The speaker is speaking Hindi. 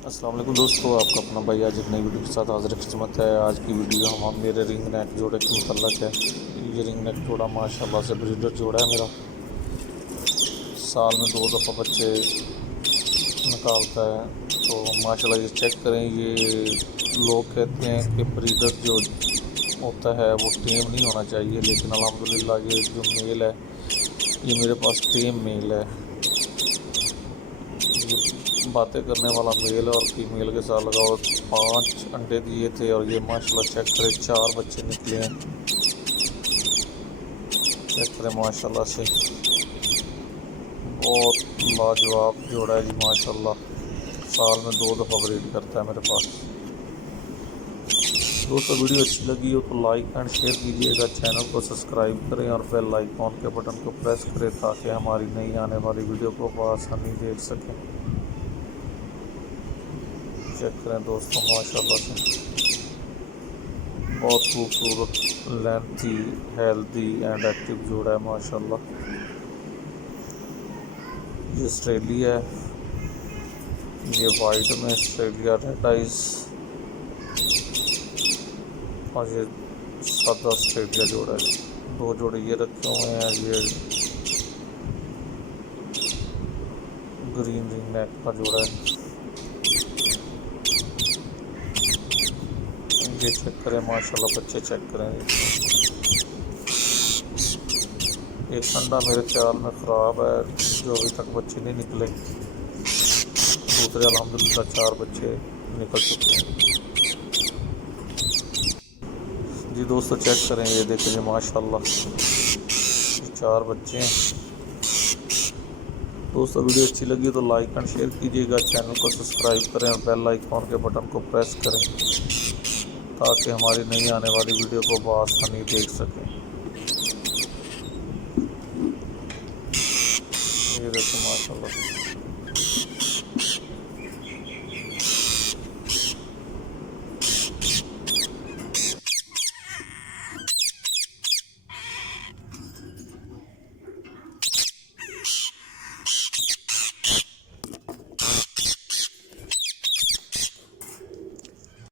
अस्सलाम वालेकुम दोस्तों, आपका अपना भाई आज एक नई वीडियो के साथ हाजिर खिदमत है। आज की वीडियो हम मेरे रिंग नेक जोड़े के मुतल्लक है। ये रिंग नेक जोड़ा माशाल्लाह से ब्रीडर जोड़ा है मेरा। साल में 2 दफ़ा बच्चे निकालता है। तो माशाल्लाह ये चेक करें। ये लोग कहते हैं कि ब्रीडर जो होता है वो टेम नहीं होना चाहिए, लेकिन अल्हम्दुलिल्लाह ये जो मेल है ये मेरे पास टेम मेल है। ये बातें करने वाला मेल है और फीमेल के साथ लगाओ 5 अंडे दिए थे और ये माशाल्लाह चेक करें 4 बच्चे निकले हैं। चेक करें माशाल्लाह से बहुत लाजवाब जोड़ा है जी माशाल्लाह। साल में 2 दफ़ा ब्रीड करता है मेरे पास। दोस्तों वीडियो अच्छी लगी हो तो लाइक एंड शेयर कीजिएगा, चैनल को सब्सक्राइब करें और बेल आइकॉन के बटन को प्रेस करें ताकि हमारी नई आने वाली वीडियो को आसानी देख सकें। चेक करें दोस्तों माशाल्लाह से बहुत खूबसूरत, लेंथी, हेल्दी एंड एक्टिव जोड़ा है माशाल्लाह। ये ऑस्ट्रेलिया है, ये वाइट में ऑस्ट्रेलिया रेड आइज और ये सादा ऑस्ट्रेलिया जोड़ा है। 2 जोड़े ये रखे हुए हैं। ये ग्रीन रिंग नेक का जोड़ा है। ये चेक करें माशाल्लाह, बच्चे चेक करें। एक अंडा मेरे ख्याल में ख़राब है जो अभी तक बच्चे नहीं निकले। दूसरे अल्हम्दुलिल्लाह 4 बच्चे निकल चुके हैं जी। दोस्तों चेक करें, ये देखें जी माशाल्लाह 4 बच्चे हैं। दोस्तों वीडियो अच्छी लगी तो लाइक एंड शेयर कीजिएगा, चैनल को सब्सक्राइब करें और बेल आइकॉन के बटन को प्रेस करें ताकि हमारी नई आने वाली वीडियो को बआसानी देख सकें। ये देखो माशाल्लाह।